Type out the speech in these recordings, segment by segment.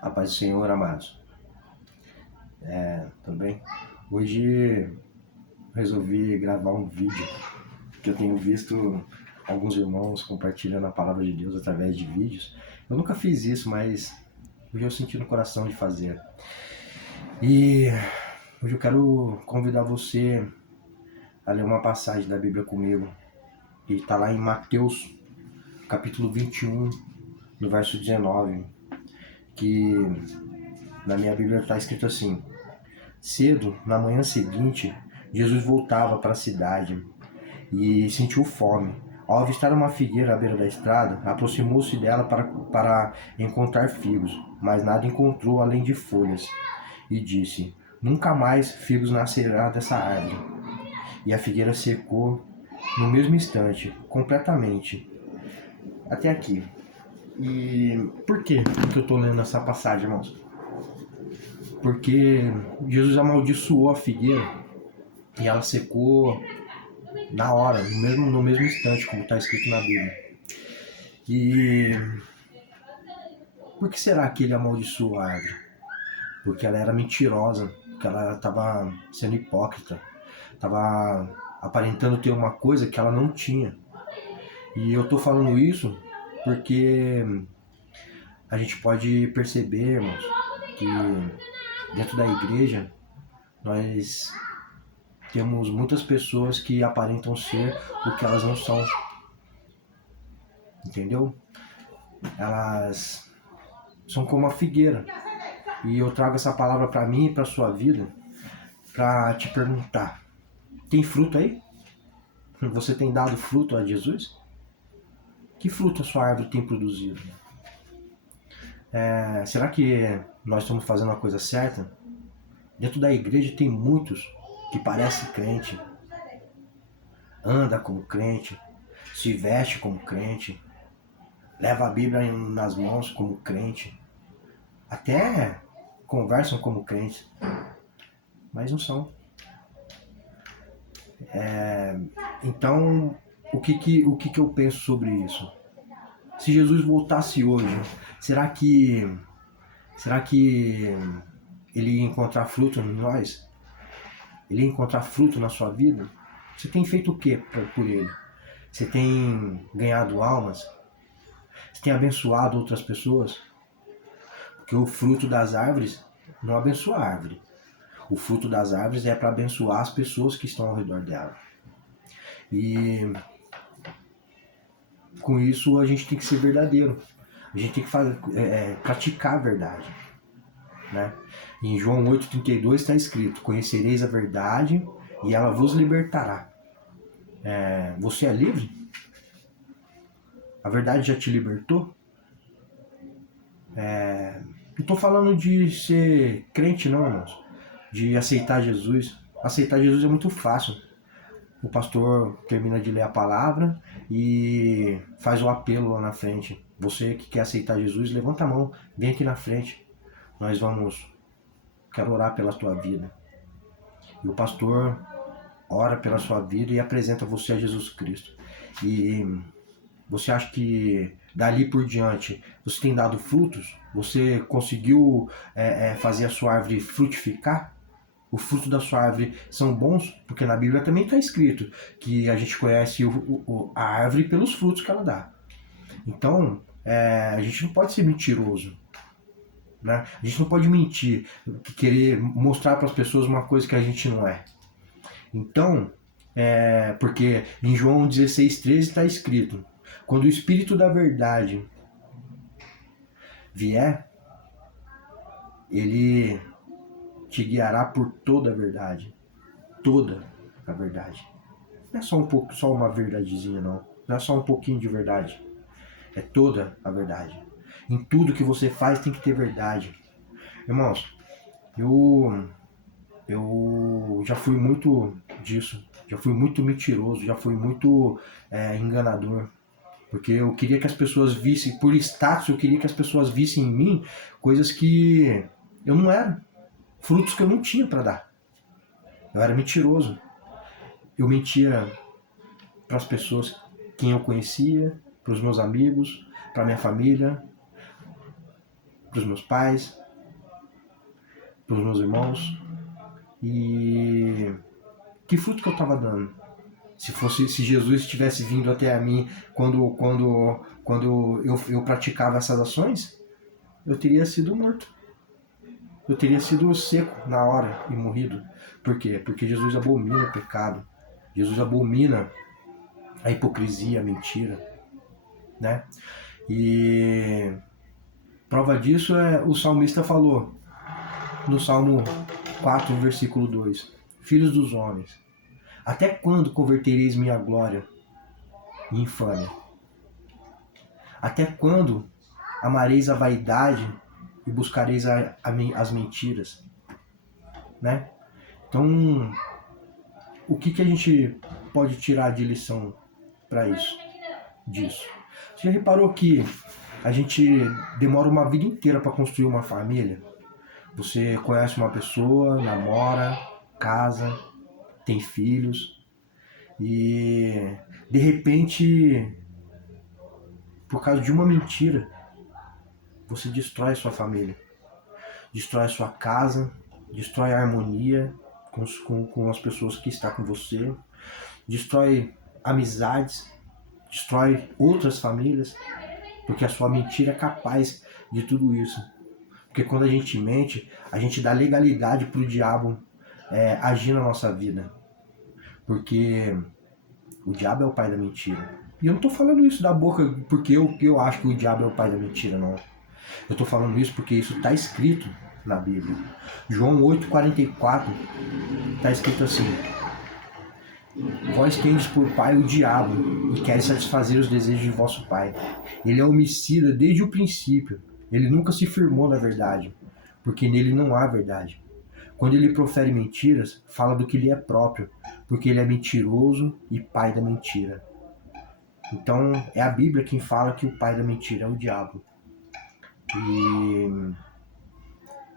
A paz do Senhor, amados. Tudo bem? Hoje resolvi gravar um vídeo que eu tenho visto alguns irmãos compartilhando a palavra de Deus através de vídeos. Eu nunca fiz isso, mas hoje eu senti no coração de fazer. E hoje eu quero convidar você a ler uma passagem da Bíblia comigo. E está lá em Mateus, capítulo 21, no verso 19, que na minha Bíblia está escrito assim: cedo, na manhã seguinte, Jesus voltava para a cidade e sentiu fome. Ao avistar uma figueira à beira da estrada, aproximou-se dela para encontrar figos, mas nada encontrou além de folhas. E disse: nunca mais figos nascerá dessa árvore. E a figueira secou no mesmo instante, completamente. Até aqui. E por que eu estou lendo essa passagem, irmãos? Porque Jesus amaldiçoou a figueira e ela secou na hora, no mesmo instante, como está escrito na Bíblia. E por que será que ele amaldiçoou a árvore? Porque ela era mentirosa, porque ela estava sendo hipócrita, estava aparentando ter uma coisa que ela não tinha. E eu estou falando isso porque a gente pode perceber, irmãos, que dentro da igreja nós temos muitas pessoas que aparentam ser o que elas não são. Entendeu? Elas são como a figueira. E eu trago essa palavra para mim e para sua vida para te perguntar: tem fruto aí? Você tem dado fruto a Jesus? Que fruto a sua árvore tem produzido? Será que nós estamos fazendo a coisa certa? Dentro da igreja tem muitos que parecem crente, anda como crente, se veste como crente, leva a Bíblia nas mãos como crente, até conversam como crentes, mas não são. Então, o que eu penso sobre isso? Se Jesus voltasse hoje, será que ele ia encontrar fruto em nós? Ele ia encontrar fruto na sua vida? Você tem feito o que por ele? Você tem ganhado almas? Você tem abençoado outras pessoas? Porque o fruto das árvores não abençoa a árvore. O fruto das árvores é para abençoar as pessoas que estão ao redor dela. E com isso a gente tem que ser verdadeiro. A gente tem que praticar a verdade. Né? Em João 8,32 está escrito: conhecereis a verdade e ela vos libertará. Você é livre? A verdade já te libertou? Não estou falando de ser crente não, irmãos. De aceitar Jesus. Aceitar Jesus é muito fácil. O pastor termina de ler a palavra e faz o apelo lá na frente. Você que quer aceitar Jesus, levanta a mão, vem aqui na frente. Quero orar pela tua vida. E o pastor ora pela sua vida e apresenta você a Jesus Cristo. E você acha que dali por diante você tem dado frutos? Você conseguiu fazer a sua árvore frutificar? O fruto da sua árvore são bons? Porque na Bíblia também está escrito que a gente conhece a árvore pelos frutos que ela dá. Então, a gente não pode ser mentiroso. Né? A gente não pode mentir, querer mostrar para as pessoas uma coisa que a gente não é. Então, porque em João 16,13 está escrito: quando o Espírito da verdade vier, ele te guiará por toda a verdade. Toda a verdade. Não é só um pouco, só uma verdadezinha, não. Não é só um pouquinho de verdade. É toda a verdade. Em tudo que você faz tem que ter verdade. Irmãos, eu já fui muito disso. Já fui muito mentiroso, já fui muito enganador. Porque eu queria que as pessoas vissem, por status, eu queria que as pessoas vissem em mim coisas que eu não era. Frutos que eu não tinha para dar. Eu era mentiroso. Eu mentia para as pessoas quem eu conhecia, para os meus amigos, para minha família. para os meus pais, para os meus irmãos. E que fruto que eu estava dando? Se Jesus tivesse vindo até a mim quando eu praticava essas ações, eu teria sido morto. Eu teria sido seco na hora e morrido. Por quê? Porque Jesus abomina o pecado. Jesus abomina a hipocrisia, a mentira, né? E prova disso é o salmista falou no Salmo 4, versículo 2: Filhos dos homens, até quando convertereis minha glória em infâmia? Até quando amareis a vaidade e buscareis as mentiras, né? Então, o que a gente pode tirar de lição para disso? Você já reparou que a gente demora uma vida inteira para construir uma família? Você conhece uma pessoa, namora, casa, tem filhos e de repente, por causa de uma mentira, você destrói sua família, destrói sua casa, destrói a harmonia com as pessoas que estão com você, destrói amizades, destrói outras famílias, porque a sua mentira é capaz de tudo isso. Porque quando a gente mente, a gente dá legalidade para o diabo agir na nossa vida. Porque o diabo é o pai da mentira. E eu não estou falando isso da boca porque eu acho que o diabo é o pai da mentira, não. Eu estou falando isso porque isso está escrito na Bíblia. João 8,44 está escrito assim: Vós tendes por pai o diabo e queres satisfazer os desejos de vosso pai. Ele é homicida desde o princípio. Ele nunca se firmou na verdade, porque nele não há verdade. Quando ele profere mentiras, fala do que lhe é próprio, porque ele é mentiroso e pai da mentira. Então, é a Bíblia quem fala que o pai da mentira é o diabo. E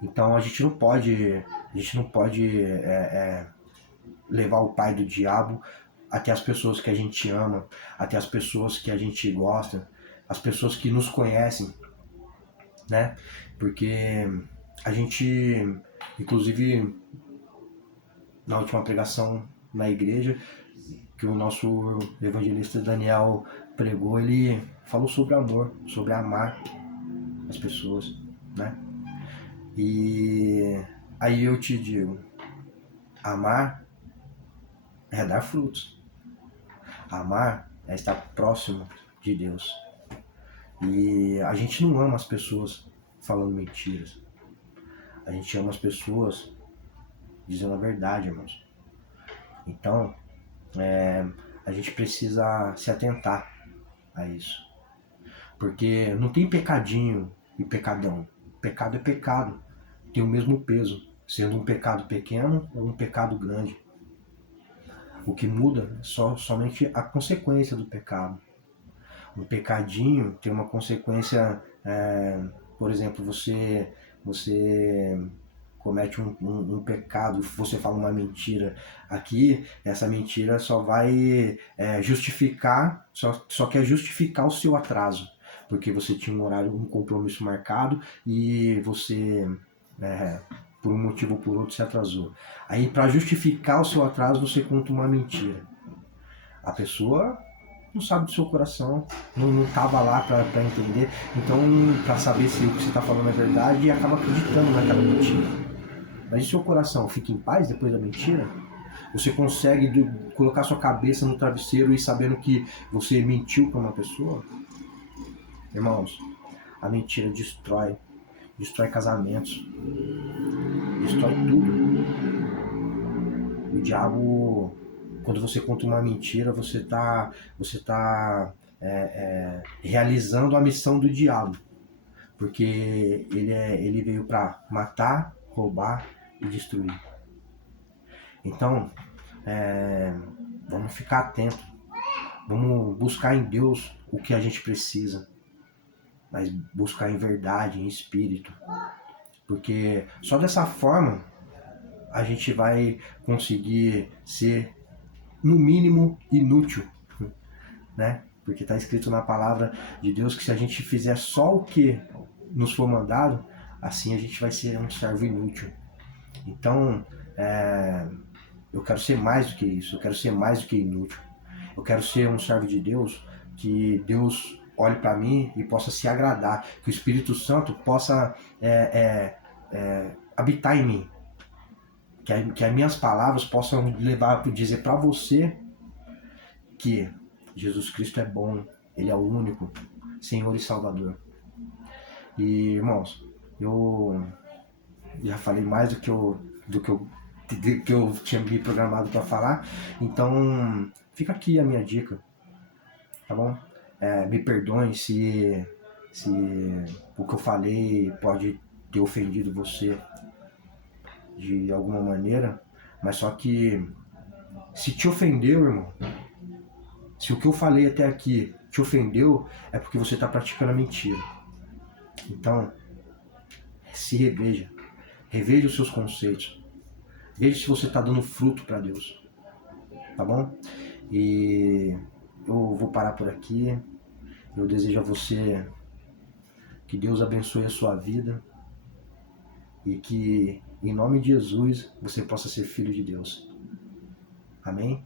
então a gente não pode levar o pai do diabo até as pessoas que a gente ama, até as pessoas que a gente gosta, as pessoas que nos conhecem, né? Porque a gente, inclusive, na última pregação na igreja, que o nosso evangelista Daniel pregou, ele falou sobre amor, sobre amar as pessoas, né? E aí eu te digo, amar é dar frutos. Amar é estar próximo de Deus. E a gente não ama as pessoas falando mentiras. A gente ama as pessoas dizendo a verdade, irmãos. Então, a gente precisa se atentar a isso. Porque não tem pecadinho e pecadão. Pecado é pecado. Tem o mesmo peso. Sendo um pecado pequeno ou um pecado grande. O que muda é somente a consequência do pecado. Um pecadinho tem uma consequência, por exemplo, você comete um pecado, você fala uma mentira aqui, essa mentira só vai justificar, só quer justificar o seu atraso, porque você tinha um horário, um compromisso marcado e você, por um motivo ou por outro, se atrasou. Aí, para justificar o seu atraso, você conta uma mentira. A pessoa não sabe do seu coração, não estava lá para entender, então para saber se o que você está falando é verdade, e acaba acreditando naquela mentira. Mas e seu coração fica em paz depois da mentira? Você consegue colocar sua cabeça no travesseiro e sabendo que você mentiu para uma pessoa? Irmãos, a mentira destrói casamentos, destrói tudo. O diabo, quando você conta uma mentira, você tá realizando a missão do diabo, porque ele veio para matar, roubar e destruir. Então, vamos ficar atentos, vamos buscar em Deus o que a gente precisa, mas buscar em verdade, em espírito, porque só dessa forma a gente vai conseguir ser, no mínimo, inútil, né? Porque está escrito na palavra de Deus que se a gente fizer só o que nos for mandado, assim a gente vai ser um servo inútil. Então, eu quero ser mais do que isso, eu quero ser mais do que inútil. Eu quero ser um servo de Deus, que Deus olhe para mim e possa se agradar, que o Espírito Santo possa habitar em mim, que as minhas palavras possam levar a dizer para você que Jesus Cristo é bom, Ele é o único Senhor e Salvador. E, irmãos, eu já falei mais do que eu tinha me programado para falar, então fica aqui a minha dica, tá bom? Me perdoem se o que eu falei pode ter ofendido você de alguma maneira, mas só que se te ofendeu, irmão, se o que eu falei até aqui te ofendeu, é porque você está praticando a mentira. Então, se reveja. Reveja os seus conceitos. Veja se você está dando fruto para Deus. Tá bom? E eu vou parar por aqui. Eu desejo a você que Deus abençoe a sua vida e que, em nome de Jesus, você possa ser filho de Deus. Amém?